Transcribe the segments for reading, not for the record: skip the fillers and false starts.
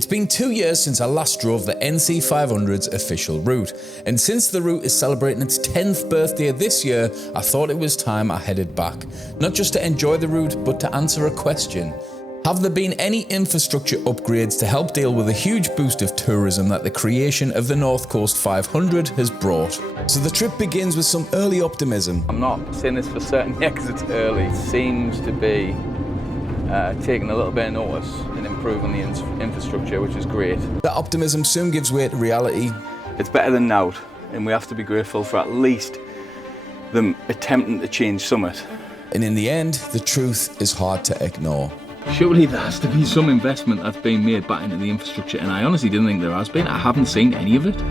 It's been 2 years since I last drove the NC500's official route, and since the route is celebrating its 10th birthday this year, I thought it was time I headed back. Not just to enjoy the route, but to answer a question. Have there been any infrastructure upgrades to help deal with the huge boost of tourism that the creation of the North Coast 500 has brought? So the trip begins with some early optimism. I'm not saying this for certain yet because it's early. It seems to be taking a little bit of notice in improving the infrastructure, which is great. That optimism soon gives way to reality. It's better than now, and we have to be grateful for at least them attempting to change something. And in the end, the truth is hard to ignore. Surely there has to be some investment that's been made back into the infrastructure, and I honestly didn't think there has been. I haven't seen any of it.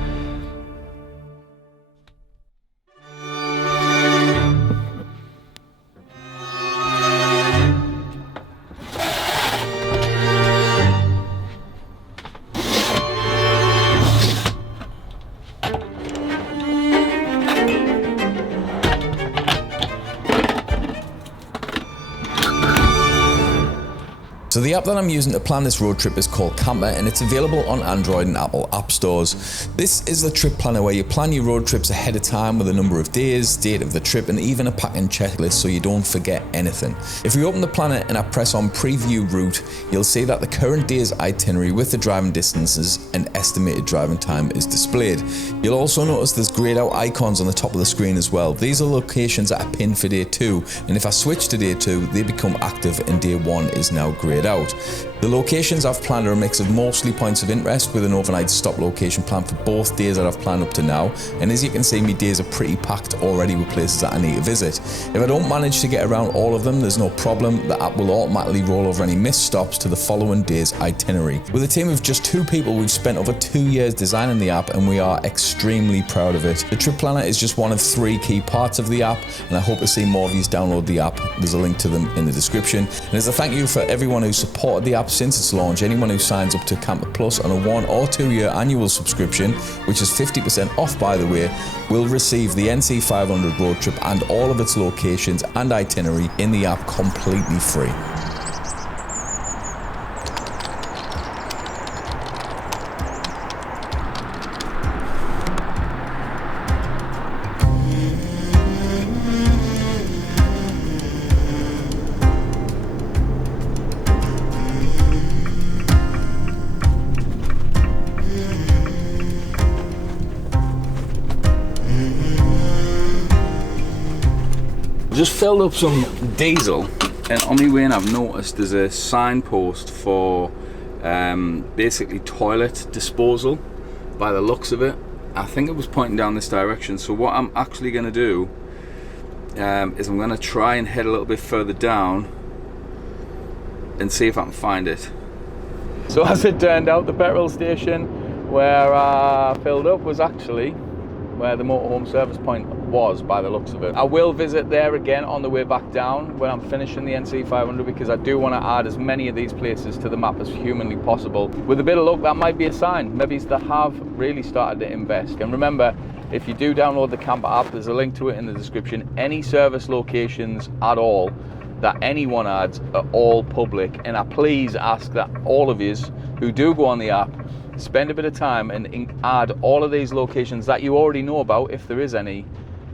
So the app that I'm using to plan this road trip is called Camper, and it's available on Android and Apple app stores. This is the trip planner where you plan your road trips ahead of time with a number of days, date of the trip, and even a packing checklist so you don't forget anything. If we open the planner and I press on preview route, you'll see that the current day's itinerary with the driving distances and estimated driving time is displayed. You'll also notice there's grayed out icons on the top of the screen as well. These are locations that are pinned for day 2, and if I switch to day 2, they become active and day 1 is now grayed out. The locations I've planned are a mix of mostly points of interest with an overnight stop location planned for both days that I've planned up to now, and as you can see, my days are pretty packed already with places that I need to visit. If I don't manage to get around all of them, there's no problem. The app will automatically roll over any missed stops to the following day's itinerary. With a team of just 2 people, we've spent over 2 years designing the app, and we are extremely proud of it. The trip planner is just one of 3 key parts of the app, and I hope to see more of you download the app. There's a link to them in the description. And as a thank you for everyone who supported the app since its launch, anyone who signs up to Camper Plus on a 1 or 2 year annual subscription, which is 50% off by the way, will receive the NC500 road trip and all of its locations and itinerary in the app completely free. Just filled up some diesel, and on my way in I've noticed there's a signpost for basically toilet disposal by the looks of it. I think it was pointing down this direction, so what I'm actually going to do is I'm going to try and head a little bit further down and see if I can find it. So as it turned out, the petrol station where I filled up was actually where the motorhome service point was by the looks of it. I will visit there again on the way back down when I'm finishing the NC500 because I do want to add as many of these places to the map as humanly possible. With a bit of luck, that might be a sign. Maybe they have really started to invest. And remember, if you do download the Camper app, there's a link to it in the description. Any service locations at all that anyone adds are all public, and I please ask that all of you who do go on the app spend a bit of time and add all of these locations that you already know about, if there is any,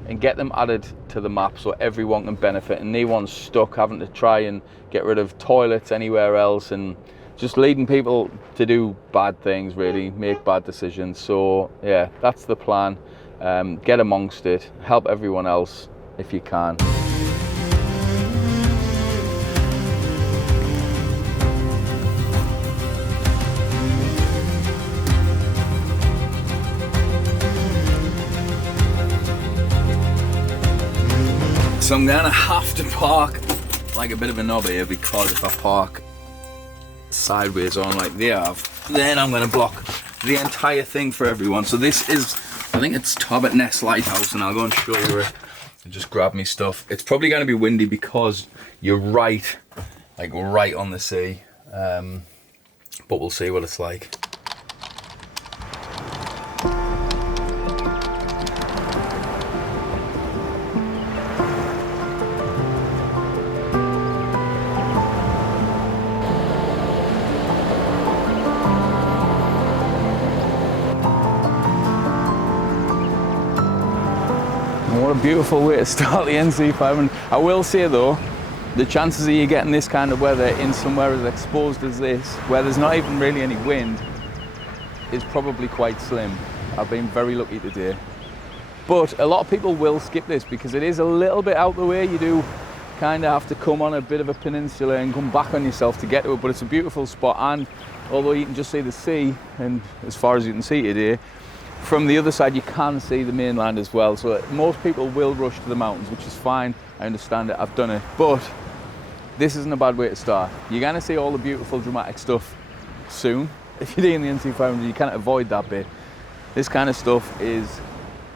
and get them added to the map so everyone can benefit and no one's stuck having to try and get rid of toilets anywhere else and just leading people to do bad things, really, make bad decisions. So yeah, that's the plan. Get amongst it, help everyone else if you can. So I'm gonna have to park like a bit of a knob here, because if I park sideways on like they have, then I'm gonna block the entire thing for everyone. So this is, I think it's Tobbit Ness Lighthouse, and I'll go and show you it and just grab me stuff. It's probably gonna be windy because you're right, like right on the sea, but we'll see what it's like. what a beautiful way to start the NC500. I will say though, the chances of you getting this kind of weather in somewhere as exposed as this, where there's not even really any wind, is probably quite slim. I've been very lucky today. But a lot of people will skip this because it is a little bit out the way. You do kind of have to come on a bit of a peninsula and come back on yourself to get to it, but it's a beautiful spot. And although you can just see the sea, and as far as you can see today, from the other side you can see the mainland as well. So most people will rush to the mountains, which is fine. I understand it, I've done it. But this isn't a bad way to start. You're going to see all the beautiful dramatic stuff soon. If you're doing the NC500, you can't avoid that bit. This kind of stuff is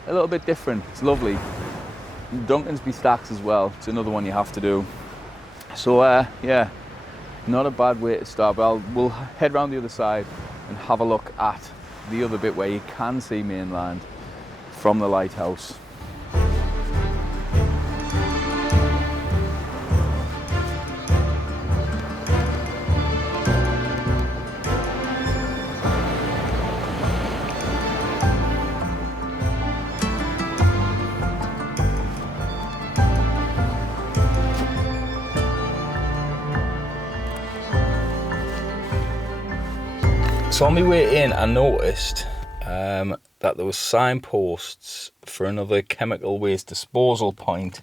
a little bit different. It's lovely. Duncansby stacks as well. It's another one you have to do. So yeah, not a bad way to start. But we'll head round the other side and have a look at the other bit where you can see mainland from the lighthouse. So on my way in, I noticed that there were signposts for another chemical waste disposal point.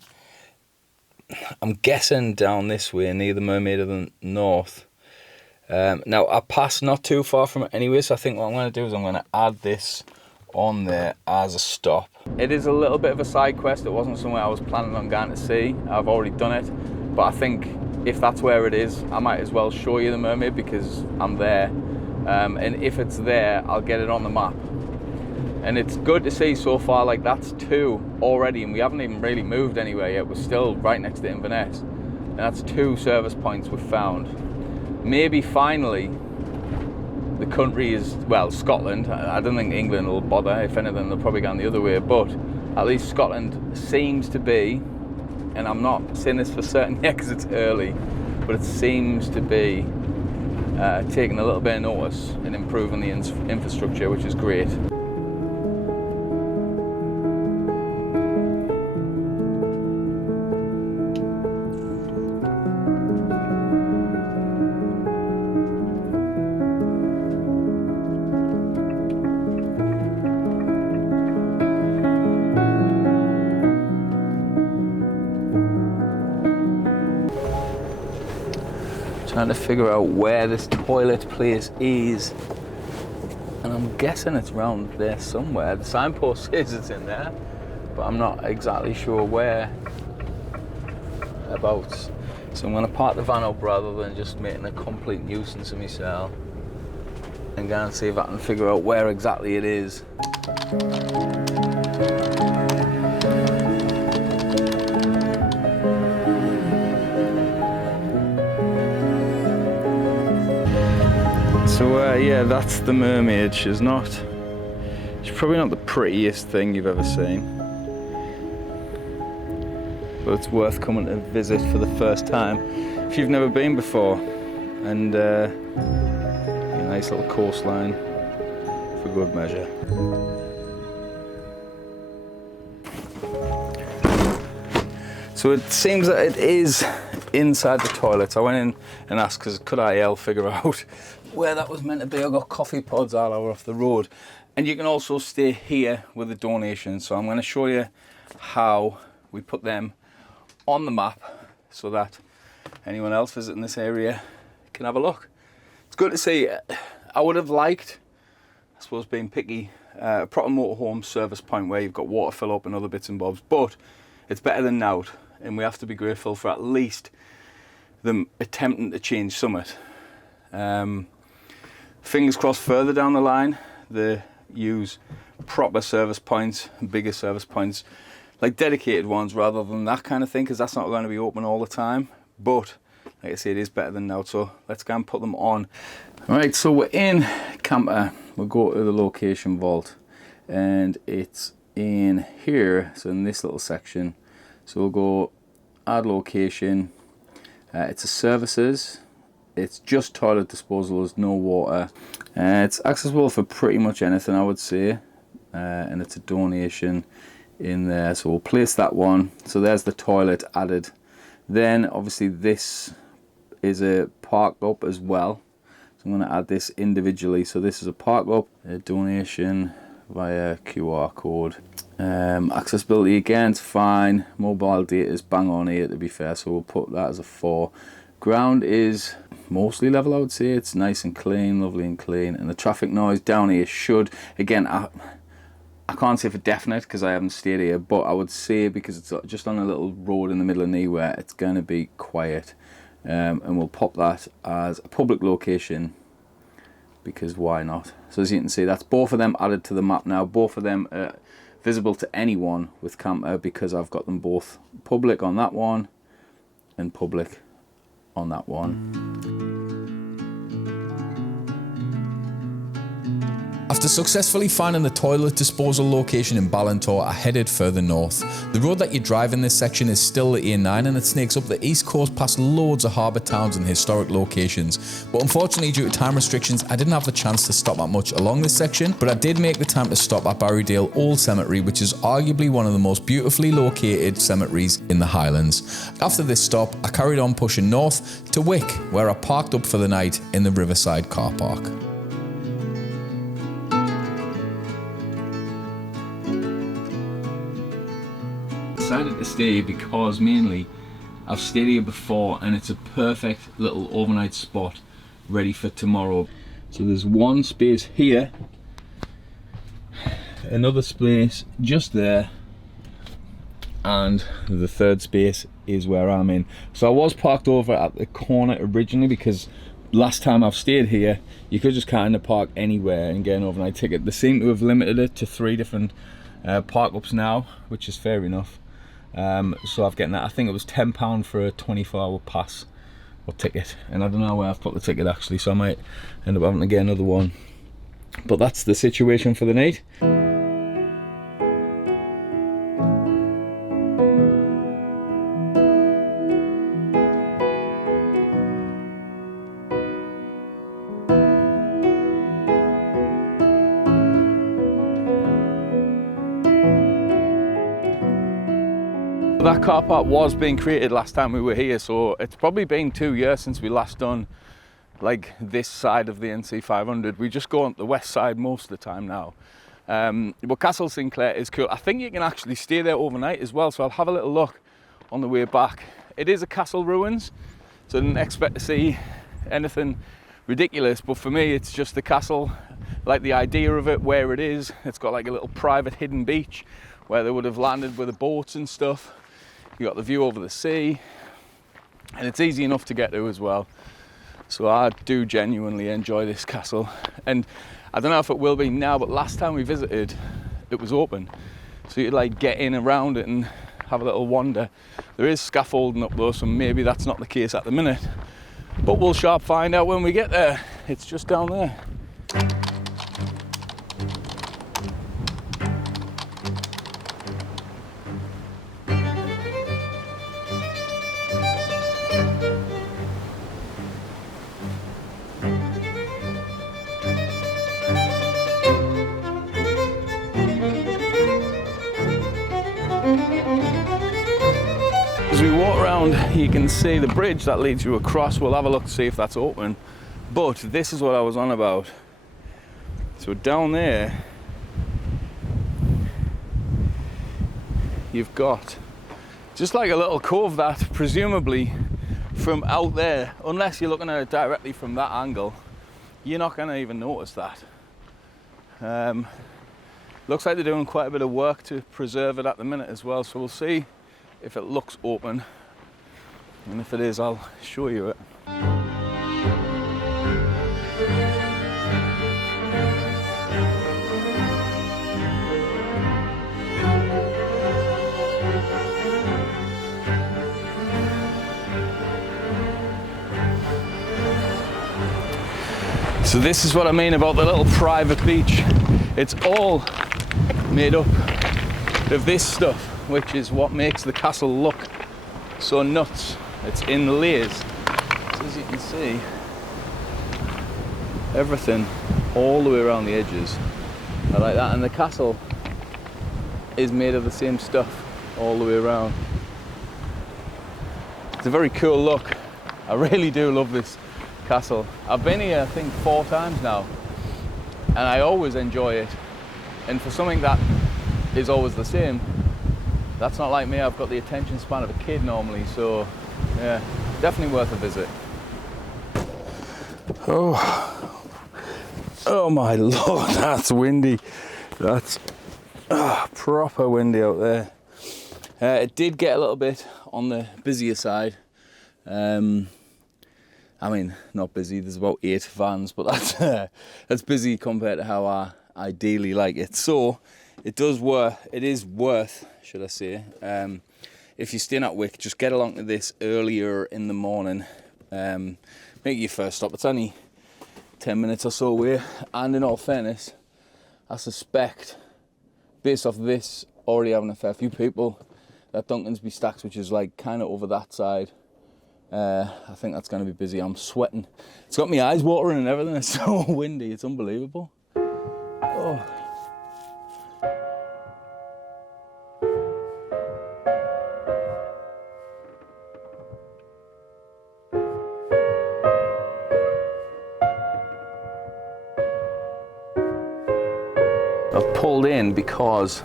I'm guessing down this way near the Mermaid of the North. Now I passed not too far from it anyway, so I think what I'm going to do is I'm going to add this on there as a stop. It is a little bit of a side quest. It wasn't somewhere I was planning on going to see. I've already done it, but I think if that's where it is, I might as well show you the Mermaid because I'm there. And if it's there, I'll get it on the map. And it's good to see so far, like that's 2 already, and we haven't even really moved anywhere yet. We're still right next to Inverness, and that's 2 service points we've found. Maybe finally the country is, well, Scotland. I don't think England will bother. If anything, they'll probably go the other way, but at least Scotland seems to be, and I'm not saying this for certain yet because it's early, but it seems to be taking a little bit of notice and improving the infrastructure, which is great. Trying to figure out where this toilet place is, and I'm guessing it's around there somewhere. The signpost says it's in there, but I'm not exactly sure where about. So I'm going to park the van up rather than just making a complete nuisance of myself, and go and see if I can figure out where exactly it is. So yeah, that's the Mermaid. She's probably not the prettiest thing you've ever seen, but it's worth coming to visit for the first time if you've never been before. And a nice little coastline for good measure. So it seems that it is inside the toilets. I went in and asked because could I figure out where that was meant to be. I got coffee pods all over off the road, and you can also stay here with the donations. So I'm going to show you how we put them on the map so that anyone else visiting this area can have a look. It's good to see. I would have liked, I suppose being picky, a proper motorhome service point where you've got water fill up and other bits and bobs, but it's better than naught, and we have to be grateful for at least them attempting to change summit. Fingers crossed further down the line they use proper service points, bigger service points, like dedicated ones rather than that kind of thing, because that's not going to be open all the time. But like I say, it is better than now, so let's go and put them on. Alright, so we're in camper. We'll go to the location vault, and it's in here, so in this little section. So we'll go add location. It's a services. It's just toilet disposal, there's no water. It's accessible for pretty much anything, I would say. And it's a donation in there. So we'll place that one. So there's the toilet added. Then obviously this is a park up as well. So I'm going to add this individually. So this is a park up, a donation via QR code. Accessibility again, it's fine. Mobile data is bang on here, to be fair, so we'll put that as a 4. Ground is mostly level, I would say. It's nice and clean, lovely and clean. And the traffic noise down here should, again, I can't say for definite because I haven't stayed here, but I would say because it's just on a little road in the middle of nowhere, it's going to be quiet. And we'll pop that as a public location, because why not? So as you can see, that's both of them added to the map now. Both of them are visible to anyone with camper because I've got them both public on that one and public on that one. After successfully finding the toilet disposal location in Ballantor, I headed further north. The road that you drive in this section is still the A9 and it snakes up the east coast past loads of harbour towns and historic locations. But unfortunately, due to time restrictions, I didn't have the chance to stop at much along this section, but I did make the time to stop at Barrydale Old Cemetery, which is arguably one of the most beautifully located cemeteries in the Highlands. After this stop, I carried on pushing north to Wick, where I parked up for the night in the Riverside car park. Decided to stay because mainly I've stayed here before and it's a perfect little overnight spot ready for tomorrow. So there's one space here, another space just there, and the third space is where I'm in. So I was parked over at the corner originally because last time I've stayed here you could just kind of park anywhere and get an overnight ticket. They seem to have limited it to 3 different park ups now, which is fair enough. So I've gotten that. I think it was £10 for a 24-hour pass or ticket, and I don't know where I've put the ticket actually, so I might end up having to get another one. But that's the situation for the night. That car park was being created last time we were here, so it's probably been 2 years since we last done like this side of the NC500. We just go on the west side most of the time now. But Castle Sinclair is cool. I think you can actually stay there overnight as well, so I'll have a little look on the way back. It is a castle ruins, so I didn't expect to see anything ridiculous, but for me it's just the castle, like the idea of it, where it is. It's got like a little private hidden beach where they would have landed with the boats and stuff. You got the view over the sea, and it's easy enough to get to as well. So I do genuinely enjoy this castle, and I don't know if it will be now, but last time we visited it was open, so you'd like get in around it and have a little wander. There is scaffolding up though, so maybe that's not the case at the minute, but we'll sharp find out when we get there. It's just down there. As we walk around, you can see the bridge that leads you across. We'll have a look to see if that's open. But this is what I was on about. So down there, you've got just like a little cove that presumably from out there, unless you're looking at it directly from that angle, you're not going to even notice that. Looks like they're doing quite a bit of work to preserve it at the minute as well, so we'll see if it looks open, and if it is, I'll show you it. So this is what I mean about the little private beach. It's all made up of this stuff, which is what makes the castle look so nuts. It's in layers. So as you can see, everything all the way around the edges are like that, and the castle is made of the same stuff all the way around. It's a very cool look. I really do love this castle. I've been here I think 4 times now, and I always enjoy it. And for something that is always the same, that's not like me. I've got the attention span of a kid normally, so yeah, definitely worth a visit. Oh my lord, that's windy. That's proper windy out there. It did get a little bit on the busier side. I mean, not busy, there's about 8 vans, but that's busy compared to how I ideally like it. So it is worth, should I say, if you're staying at Wick, just get along to this earlier in the morning. Make your first stop. It's only 10 minutes or so away, and in all fairness, I suspect, based off this already having a fair few people, that Dunkensby Stacks, which is like kind of over that side, I think that's going to be busy. I'm sweating. It's got my eyes watering and everything. It's so windy, it's unbelievable. Oh. I've pulled in because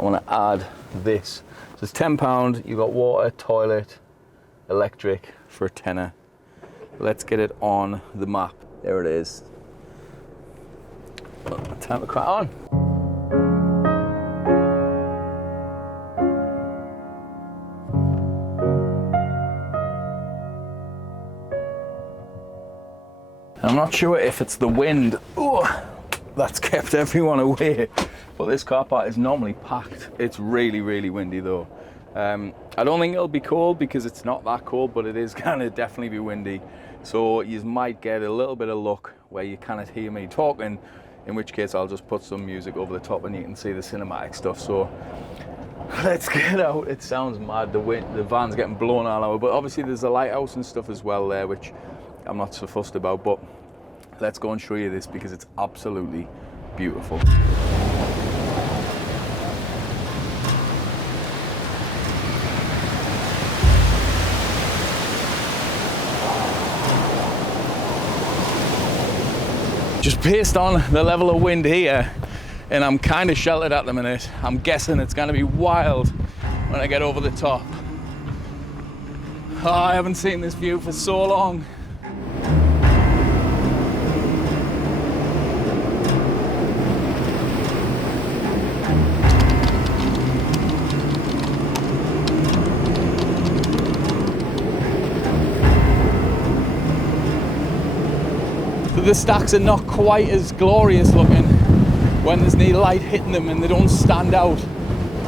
I want to add this. So it's £10, you've got water, toilet, electric for a tenner. Let's get it on the map. There it is. Time to crack on. I'm not sure if it's the wind that's kept everyone away, but this car park is normally packed. It's really, really windy though. I don't think it'll be cold because it's not that cold, but it is gonna definitely be windy. So you might get a little bit of luck where you cannot hear me talking, in which case I'll just put some music over the top and you can see the cinematic stuff. So let's get out. It sounds mad, the van's getting blown all over, but obviously there's a lighthouse and stuff as well there, which I'm not so fussed about, but let's go and show you this because it's absolutely beautiful. Just based on the level of wind here, and I'm kind of sheltered at the minute, I'm guessing it's going to be wild when I get over the top. Oh, I haven't seen this view for so long. The stacks are not quite as glorious looking when there's no light hitting them and they don't stand out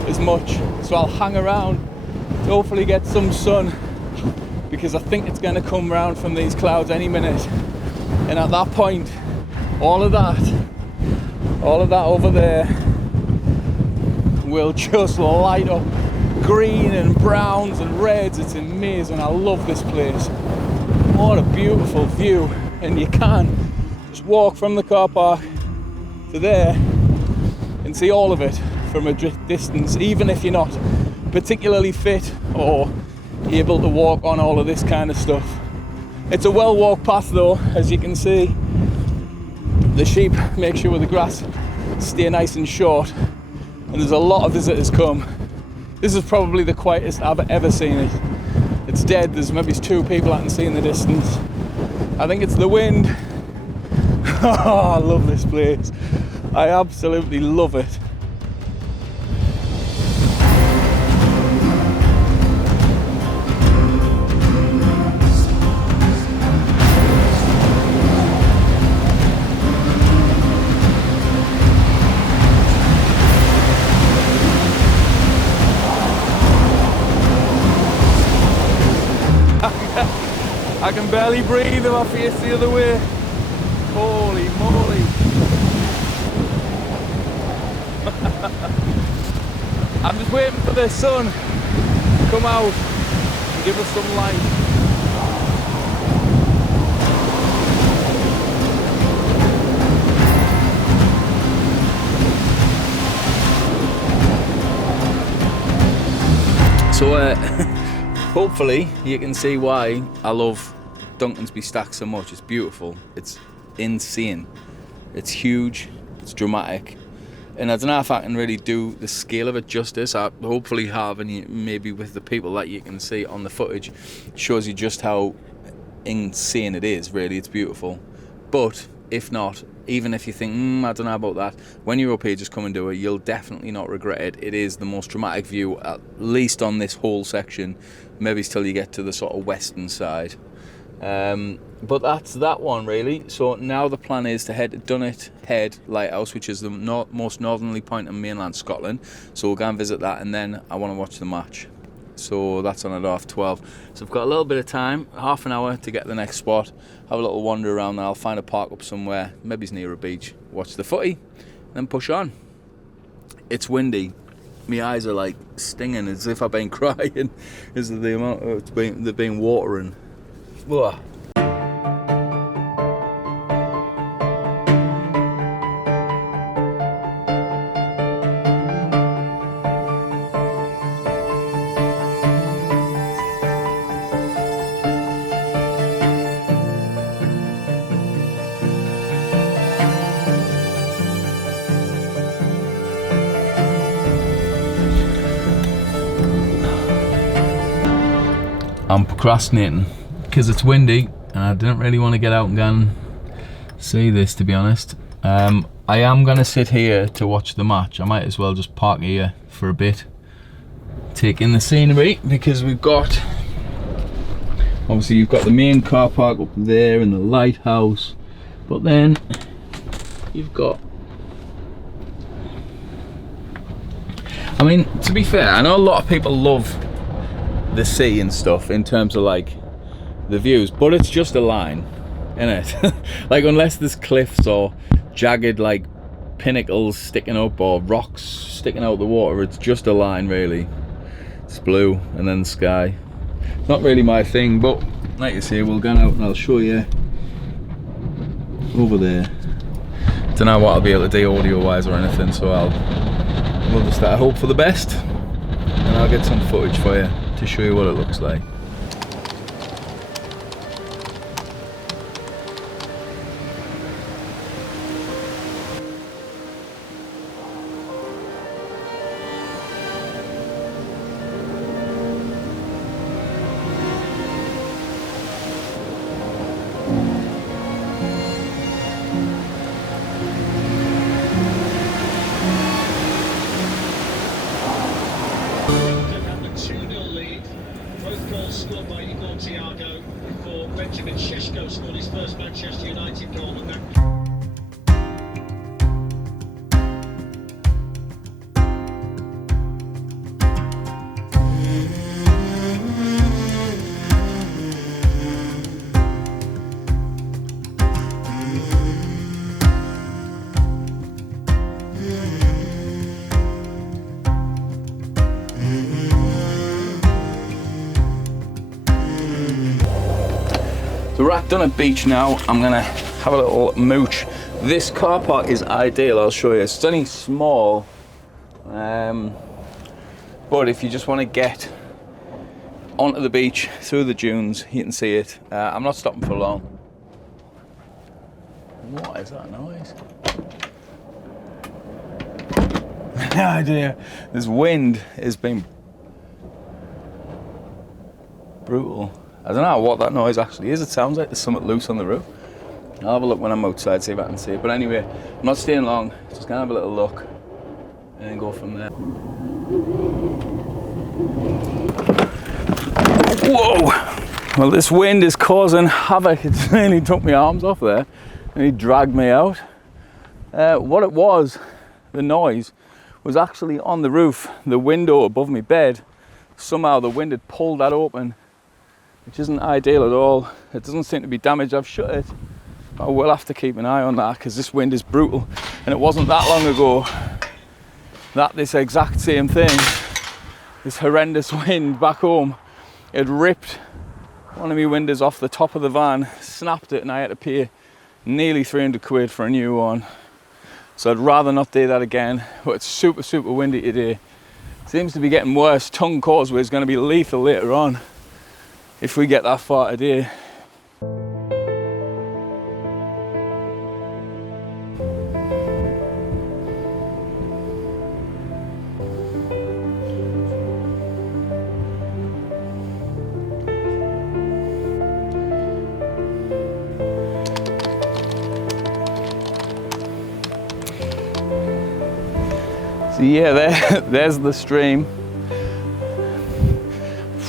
as much. So I'll hang around to hopefully get some sun, because I think it's going to come round from these clouds any minute. And at that point, all of that over there will just light up green and browns and reds. It's amazing. I love this place. What a beautiful view. And you can just walk from the car park to there and see all of it from a distance, even if you're not particularly fit or able to walk on all of this kind of stuff. It's a well-walked path though, as you can see. The sheep make sure the grass stay nice and short, and there's a lot of visitors come. This is probably the quietest I've ever seen it. It's dead. There's maybe 2 people I can see in the distance. I think it's the wind. Oh, I love this place. I absolutely love it. I can barely breathe if I face the other way. Holy moly. I'm just waiting for the sun to come out and give us some light. So hopefully you can see why I love Dunconsby Stack so much. It's beautiful, it's insane, it's huge, it's dramatic, and I don't know if I can really do the scale of it justice. I hopefully have, and maybe with the people that you can see on the footage, shows you just how insane it is. Really, it's beautiful. But if not, even if you think, I don't know about that, when you're up here, just come and do it. You'll definitely not regret it. It is the most dramatic view, at least on this whole section, maybe till you get to the sort of western side. But that's that one really. So now the plan is to head to Dunnet Head Lighthouse, which is the most northerly point in mainland Scotland. So we'll go and visit that, and then I want to watch the match. So that's on at 12:30. So I've got a little bit of time, half an hour to get to the next spot, have a little wander around there. I'll find a park up somewhere, maybe it's near a beach, watch the footy, and then push on. It's windy. My eyes are like stinging as if I've been crying because of the amount they've been watering. Whoa. I'm procrastinating because it's windy and I didn't really want to get out and go and see this, to be honest. I am going to sit here to watch the match. I might as well just park here for a bit, take in the scenery, because we've got, obviously you've got the main car park up there and the lighthouse, but then you've got, I mean, to be fair, I know a lot of people love the sea and stuff in terms of like the views, but it's just a line, isn't it? Like, unless there's cliffs or jagged like pinnacles sticking up or rocks sticking out the water, it's just a line really. It's blue and then the sky. Not really my thing, but like you say, we'll go out and I'll show you over there. Don't know what I'll be able to do audio wise or anything, so we'll just hope for the best, and I'll get some footage for you to show you what it looks like. Scored by Igor Thiago before Benjamin Šeško scored his first Manchester United goal, and that. So we're at Dunnet Beach now. I'm gonna have a little mooch. This car park is ideal, I'll show you. It's only small, but if you just want to get onto the beach, through the dunes, you can see it. I'm not stopping for long. What is that noise? No idea. This wind has been brutal. I don't know what that noise actually is. It sounds like there's something loose on the roof. I'll have a look when I'm outside, see if I can see it. But anyway, I'm not staying long. Just gonna have a little look and then go from there. Whoa! Well, this wind is causing havoc. It's nearly took my arms off there and he dragged me out. What it was, the noise, was actually on the roof, the window above my bed. Somehow the wind had pulled that open, which isn't ideal at all. It doesn't seem to be damaged. I've shut it. I will have to keep an eye on that because this wind is brutal. And it wasn't that long ago that this exact same thing, this horrendous wind back home, it ripped one of my windows off the top of the van, snapped it, and I had to pay nearly 300 quid for a new one. So I'd rather not do that again, but it's super, super windy today. Seems to be getting worse. Tongue Causeway is going to be lethal later on if we get that far today. So yeah, there's the stream.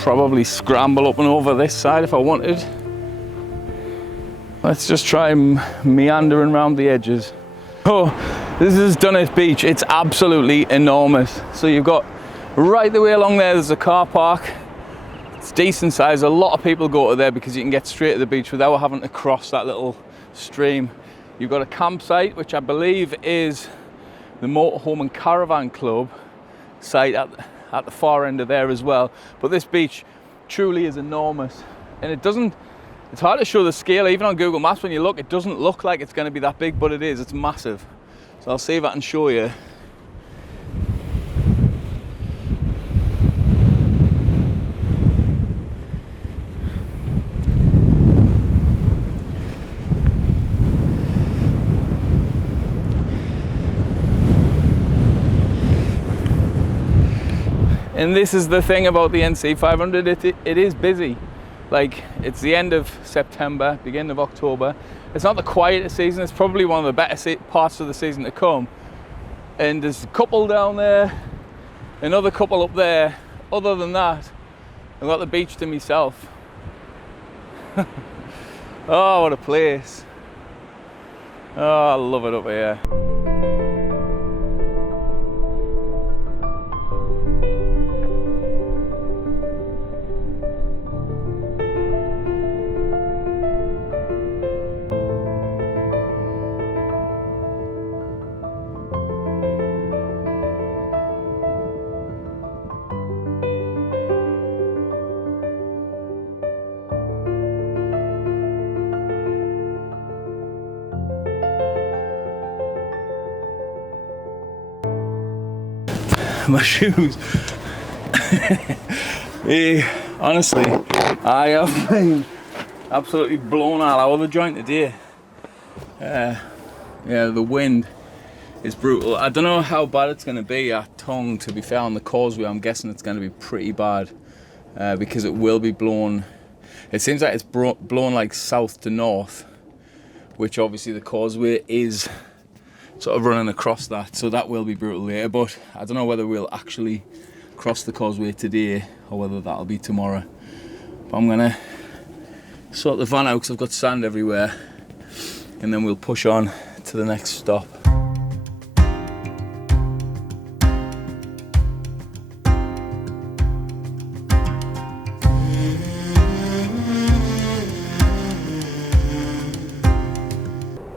Probably scramble up and over this side if I wanted. Let's just try meandering around the edges. Oh, this is Dunnet Beach. It's absolutely enormous. So you've got right the way along there's a car park. It's decent size. A lot of people go to there because you can get straight to the beach without having to cross that little stream. You've got a campsite, which I believe is the Motorhome and Caravan Club site at the far end of there as well. But this beach truly is enormous, and it's hard to show the scale. Even on Google Maps, when you look, it doesn't look like it's going to be that big, but it is. It's massive. So I'll see if I can show you. And this is the thing about the NC500, it is busy. Like, it's the end of September, beginning of October. It's not the quietest season, it's probably one of the better parts of the season to come. And there's a couple down there, another couple up there. Other than that, I've got the beach to myself. Oh, what a place. Oh, I love it up here. My shoes. Honestly, I have been absolutely blown out of the joint today. Yeah, the wind is brutal. I don't know how bad it's going to be at Tongue, to be fair, on the causeway. I'm guessing it's going to be pretty bad because it will be blown. It seems like it's blown like south to north, which obviously the causeway is sort of running across that, so that will be brutal later. But I don't know whether we'll actually cross the causeway today or whether that'll be tomorrow. But I'm gonna sort the van out because I've got sand everywhere, and then we'll push on to the next stop.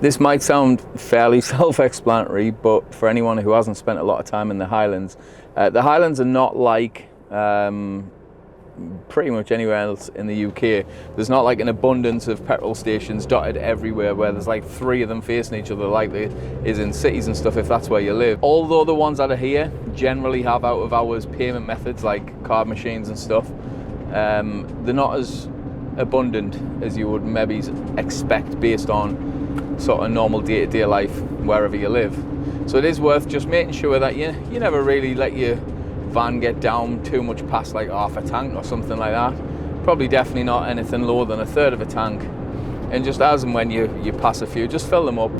This might sound fairly self-explanatory, but for anyone who hasn't spent a lot of time in the Highlands are not like pretty much anywhere else in the UK. There's not like an abundance of petrol stations dotted everywhere where there's like 3 of them facing each other like there is in cities and stuff, if that's where you live. Although the ones that are here generally have out of hours payment methods like card machines and stuff, they're not as abundant as you would maybe expect based on sort of normal day-to-day life wherever you live. So it is worth just making sure that you never really let your van get down too much past like half a tank or something like that. Probably definitely not anything lower than a third of a tank. And just as and when you pass a few, just fill them up.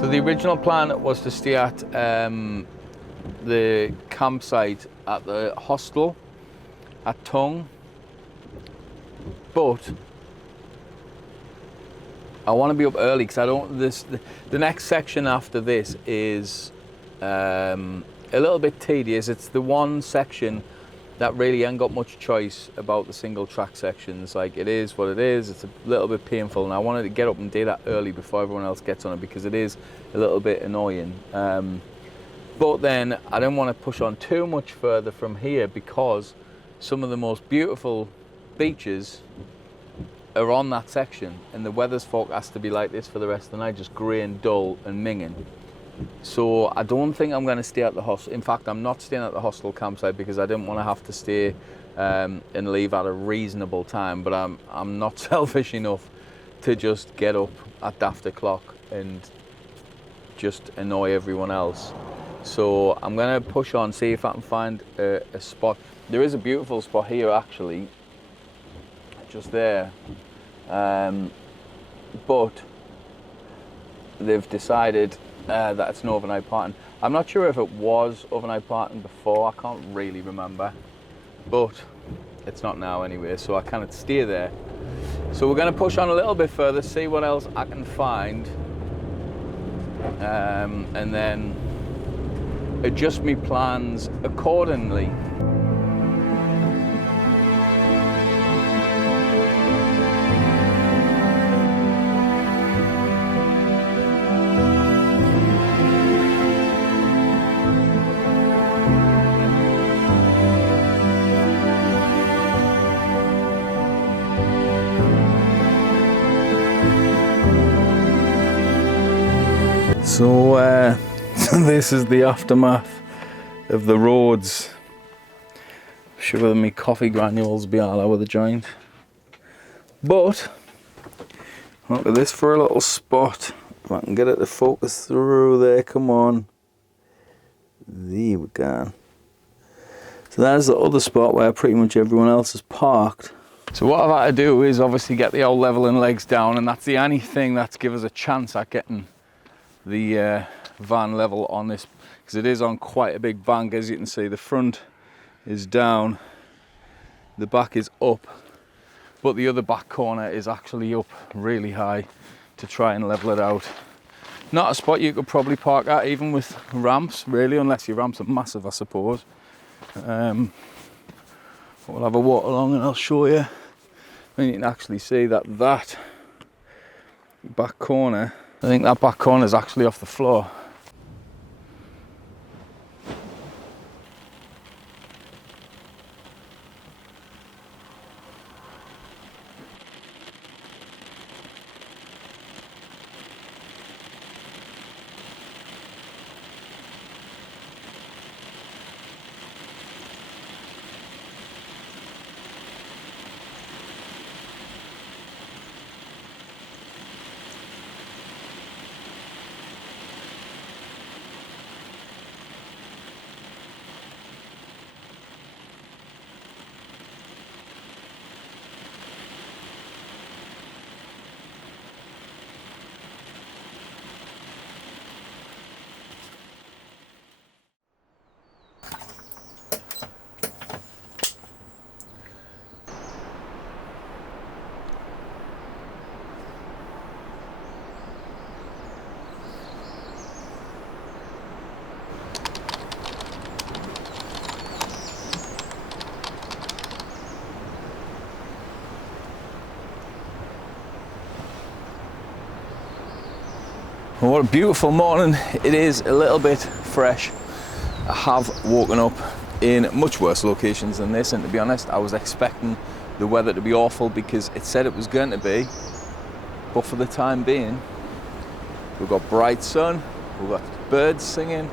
So the original plan was to stay at the campsite at the hostel at Tongue, but I want to be up early because I don't. The next section after this is a little bit tedious. It's the one section that really ain't got much choice about the single track sections. Like, it is what it is. It's a little bit painful, and I wanted to get up and do that early before everyone else gets on it, because it is a little bit annoying. But then I didn't want to push on too much further from here, because some of the most beautiful beaches are on that section, and the weather's forecast to be like this for the rest of the night, just grey and dull and minging. So I don't think I'm going to stay at the hostel. In fact, I'm not staying at the hostel campsite, because I didn't want to have to stay and leave at a reasonable time. But I'm not selfish enough to just get up at daft o'clock and just annoy everyone else. So I'm going to push on, see if I can find a spot. There is a beautiful spot here, actually, just there. But they've decided that it's no overnight parking. I'm not sure if it was overnight parking before, I can't really remember, but it's not now anyway, so I can't stay there. So we're going to push on a little bit further, see what else I can find, and then adjust my plans accordingly. So this is the aftermath of the roads. Sure, me coffee granules be all over the joint. But look at this for a little spot. If I can get it to focus through there, come on. There we go. So that's the other spot where pretty much everyone else is parked. So what I've had to do is obviously get the old leveling legs down, and that's the only thing that's give us a chance at getting the van level on this, because it is on quite a big bank. As you can see, the front is down, the back is up, but the other back corner is actually up really high to try and level it out. Not a spot you could probably park at even with ramps, really, unless your ramps are massive, I suppose. We'll have a walk along and I'll show you. And you can actually see that back corner, I think that back corner is actually off the floor. Well, what a beautiful morning. It is a little bit fresh. I have woken up in much worse locations than this, and to be honest, I was expecting the weather to be awful because it said it was going to be, but for the time being, we've got bright sun, we've got birds singing,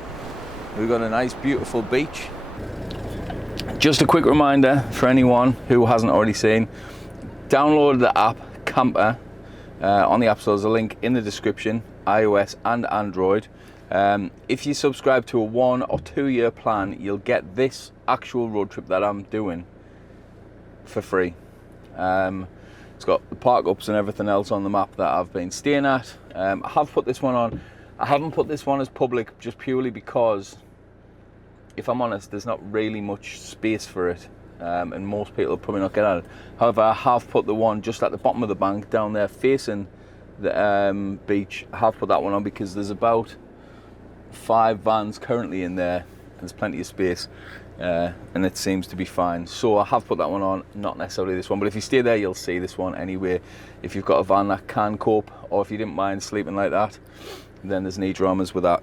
we've got a nice beautiful beach. Just a quick reminder for anyone who hasn't already seen, download the app Camper on the App Store. There's a link in the description, iOS and Android. If you subscribe to a 1 or 2 year plan, you'll get this actual road trip that I'm doing for free. It's got the park ups and everything else on the map that I've been staying at. I have put this one on. I haven't put this one as public just purely because, if I'm honest, there's not really much space for it, and most people will probably not get at it. However, I have put the one just at the bottom of the bank down there facing the beach. I have put that one on because there's about 5 vans currently in there, there's plenty of space, and it seems to be fine. So I have put that one on, not necessarily this one, but if you stay there you'll see this one anyway. If you've got a van that can cope, or if you didn't mind sleeping like that, then there's no dramas with that.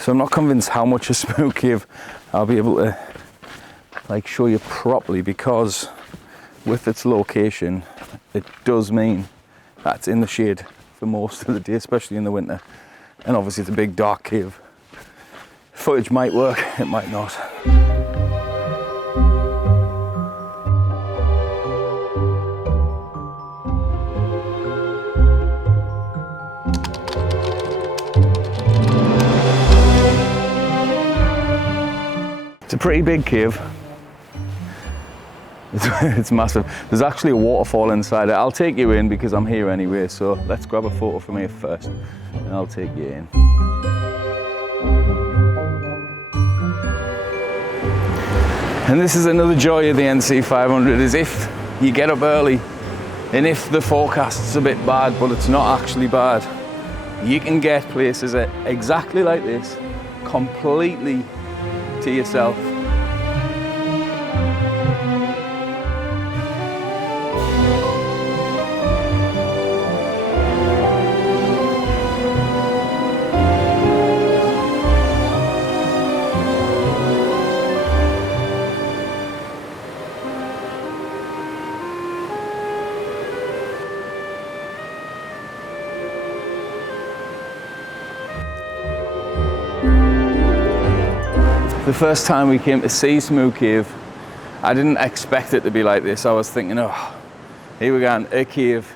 So I'm not convinced how much a smoke cave I'll be able to like show you properly, because with its location it does mean that it's in the shade for most of the day, especially in the winter, and obviously it's a big dark cave. Footage might work, it might not. It's a pretty big cave. It's massive. There's actually a waterfall inside it. I'll take you in because I'm here anyway, so let's grab a photo from here first and I'll take you in. And this is another joy of the NC500, is if you get up early and if the forecast's a bit bad, but it's not actually bad, you can get places exactly like this, completely to yourself. The first time we came to see Smoo Cave, I didn't expect it to be like this. I was thinking, oh, here we go, a cave,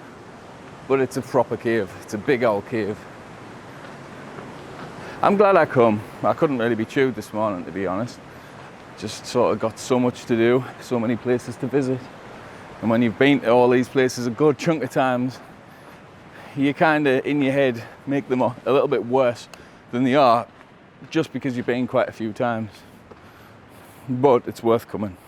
but it's a proper cave. It's a big old cave. I'm glad I come. I couldn't really be chewed this morning, to be honest. Just sort of got so much to do, so many places to visit. And when you've been to all these places a good chunk of times, you kind of, in your head, make them a little bit worse than they are, just because you've been quite a few times. But it's worth coming.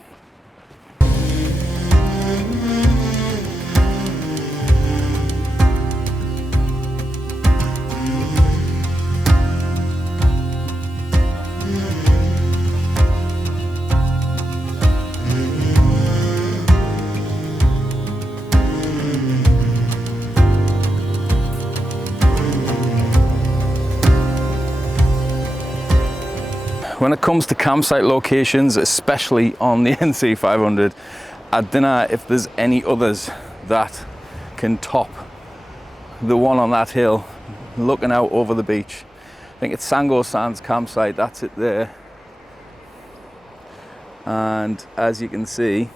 When it comes to campsite locations, especially on the NC500, I don't know if there's any others that can top the one on that hill, looking out over the beach. I think it's Sango Sands campsite, that's it there. And as you can see,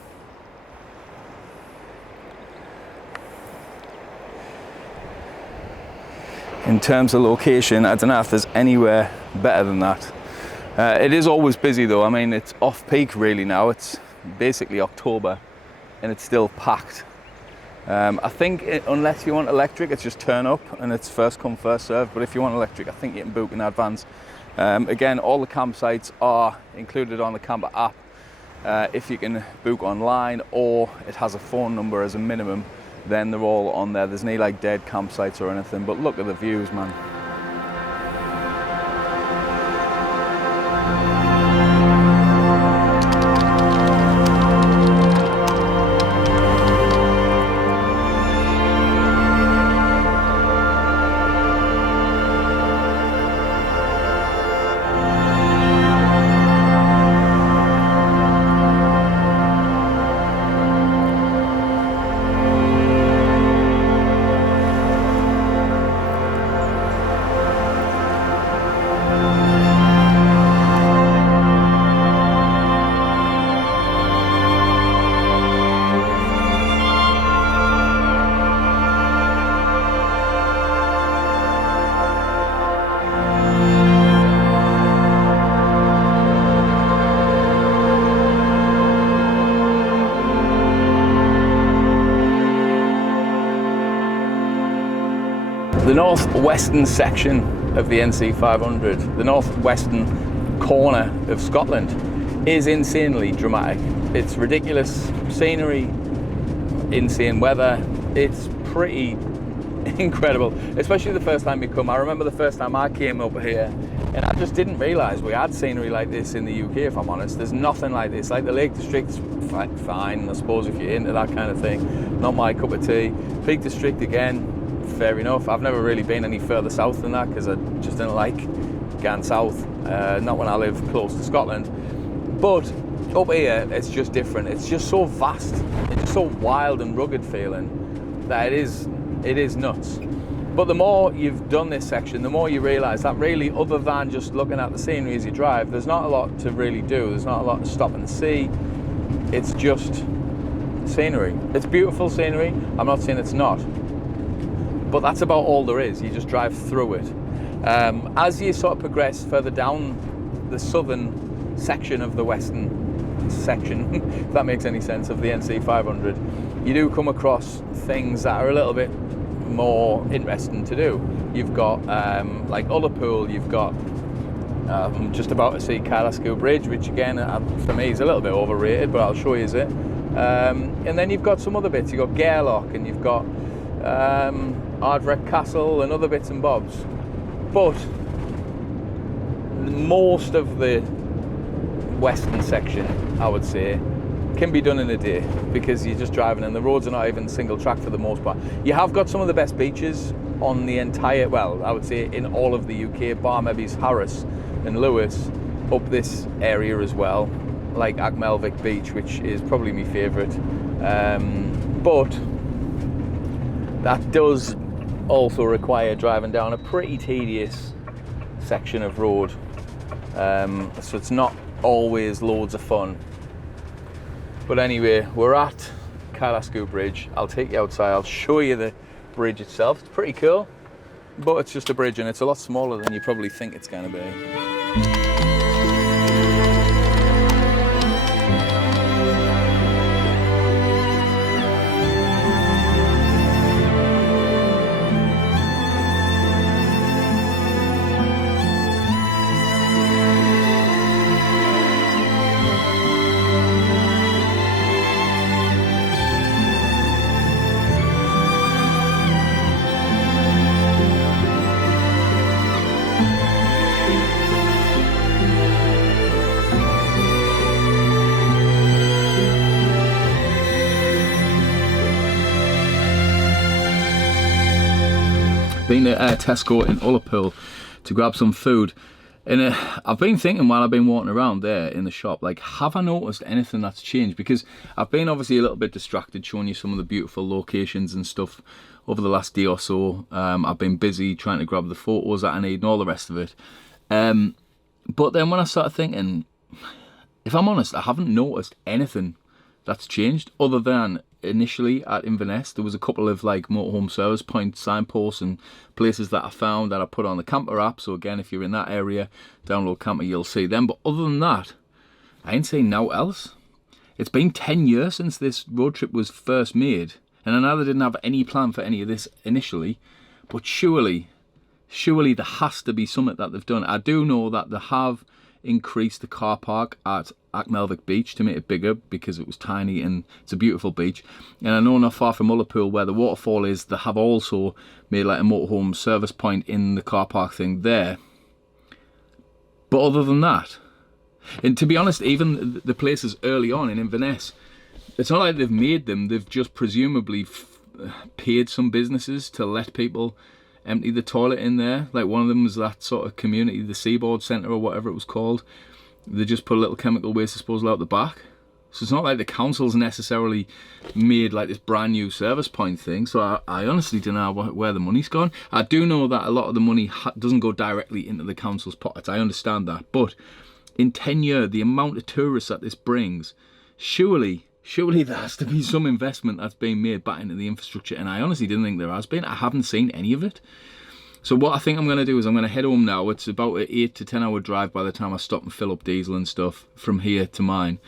in terms of location, I don't know if there's anywhere better than that. It is always busy though. I mean, it's off peak really now. It's basically October and it's still packed. I think unless you want electric, it's just turn up and it's first come first serve. But if you want electric, I think you can book in advance. Again, all the campsites are included on the camper app. If you can book online or it has a phone number as a minimum, then they're all on there. There's no like dead campsites or anything, but look at the views, man. The northwestern section of the NC500, the northwestern corner of Scotland, is insanely dramatic. It's ridiculous scenery, insane weather. It's pretty incredible, especially the first time you come. I remember the first time I came up here and I just didn't realise we had scenery like this in the UK, if I'm honest. There's nothing like this. Like the Lake District's fine, I suppose, if you're into that kind of thing. Not my cup of tea. Peak District, again, fair enough. I've never really been any further south than that because I just didn't like going south, not when I live close to Scotland. But up here, it's just different. It's just so vast. It's just so wild and rugged feeling that it is nuts. But the more you've done this section, the more you realise that really, other than just looking at the scenery as you drive, there's not a lot to really do. There's not a lot to stop and see. It's just scenery. It's beautiful scenery. I'm not saying it's not. But that's about all there is. You just drive through it. As you sort of progress further down the southern section of the western section, if that makes any sense, of the NC500, you do come across things that are a little bit more interesting to do. You've got like Ullapool, you've got just about to see Carlascoo Bridge, which again for me is a little bit overrated, but I'll show you it. And then you've got some other bits. You've got Gairloch, and you've got Ardrech Castle and other bits and bobs. But most of the western section, I would say, can be done in a day because you're just driving and the roads are not even single track for the most part. You have got some of the best beaches on the entire, well, I would say in all of the UK, bar maybe Harris and Lewis, up this area as well, like Achmelvik Beach, which is probably my favourite. But that does also require driving down a pretty tedious section of road. So it's not always loads of fun. But anyway, we're at Carlascoo Bridge. I'll take you outside, I'll show you the bridge itself. It's pretty cool, but it's just a bridge and it's a lot smaller than you probably think it's going to be. Been to Tesco in Ullapool to grab some food, and I've been thinking while I've been walking around there in the shop, like, have I noticed anything that's changed? Because I've been obviously a little bit distracted showing you some of the beautiful locations and stuff over the last day or so. I've been busy trying to grab the photos that I need and all the rest of it. But then when I started thinking, if I'm honest, I haven't noticed anything that's changed other than initially at Inverness there was a couple of like motorhome service point signposts and places that I found that I put on the camper app. So again, if you're in that area, download camper, you'll see them. But other than that, I ain't seen now else. It's been 10 years since this road trip was first made, and I know they didn't have any plan for any of this initially, but surely there has to be something that they've done. I do know that they have increased the car park at Achmelvik Beach to make it bigger because it was tiny and it's a beautiful beach. And I know not far from Ullapool where the waterfall is, they have also made like a motorhome service point in the car park thing there. But other than that, and to be honest, even the places early on in Inverness, it's not like they've made them, they've just presumably paid some businesses to let people empty the toilet in there. Like one of them was that sort of community, the Seaboard Centre or whatever it was called. They just put a little chemical waste disposal out the back. So it's not like the council's necessarily made like this brand new service point thing. So I honestly don't know where the money's gone. I do know that a lot of the money doesn't go directly into the council's pockets. I understand that. But in 10 years, the amount of tourists that this brings, surely there has to be some investment that's being made back into the infrastructure, and I honestly didn't think there has been. I haven't seen any of it. So what I think I'm going to do is I'm going to head home now. It's about an 8 to 10 hour drive by the time I stop and fill up diesel and stuff from here to mine.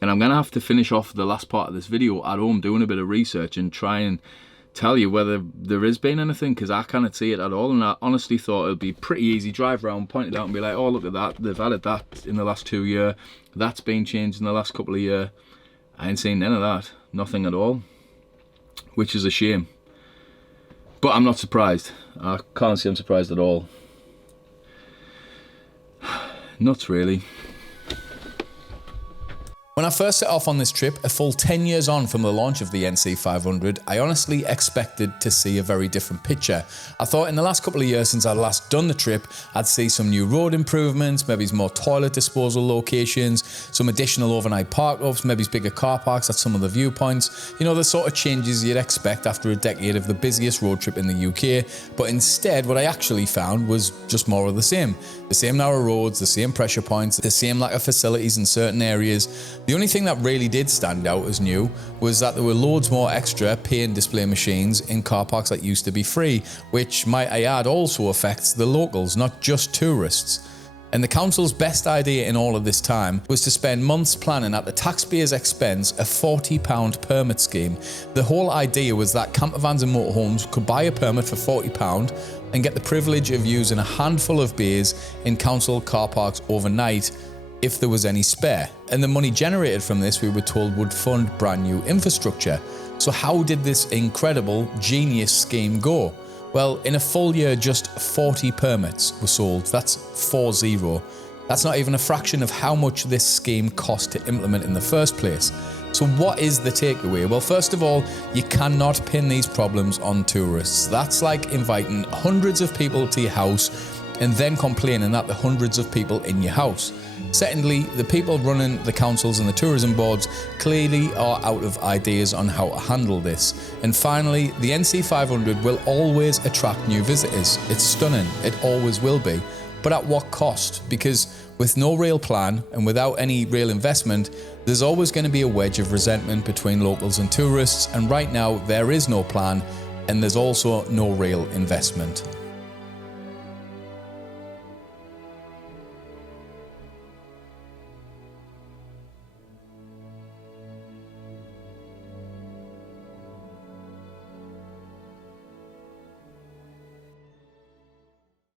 And I'm going to have to finish off the last part of this video at home doing a bit of research and try and tell you whether there has been anything, because I cannot see it at all. And I honestly thought it would be pretty easy drive around, point it out and be like, oh, look at that, they've added that in the last 2 years, that's been changed in the last couple of years. I ain't seen none of that, nothing at all, which is a shame. But I'm not surprised. I can't say I'm surprised at all. Nuts, really. When I first set off on this trip, a full 10 years on from the launch of the NC500, I honestly expected to see a very different picture. I thought in the last couple of years since I'd last done the trip, I'd see some new road improvements, maybe more toilet disposal locations, some additional overnight park-ups, maybe bigger car parks at some of the viewpoints. You know, the sort of changes you'd expect after a decade of the busiest road trip in the UK. But instead, what I actually found was just more of the same. The same narrow roads, the same pressure points, the same lack of facilities in certain areas. The only thing that really did stand out as new was that there were loads more extra pay and display machines in car parks that used to be free, which, might I add, also affects the locals, not just tourists. And the council's best idea in all of this time was to spend months planning at the taxpayers' expense a £40 permit scheme. The whole idea was that campervans and motorhomes could buy a permit for £40 and get the privilege of using a handful of bays in council car parks overnight if there was any spare. And the money generated from this, we were told, would fund brand new infrastructure. So how did this incredible, genius scheme go? Well, in a full year, just 40 permits were sold. That's 40. That's not even a fraction of how much this scheme cost to implement in the first place. So what is the takeaway? Well, first of all, you cannot pin these problems on tourists. That's like inviting hundreds of people to your house and then complaining that the hundreds of people in your house. Secondly, the people running the councils and the tourism boards clearly are out of ideas on how to handle this. And finally, the NC500 will always attract new visitors. It's stunning, it always will be. But at what cost? Because with no real plan and without any real investment, there's always going to be a wedge of resentment between locals and tourists, and right now there is no plan and there's also no real investment.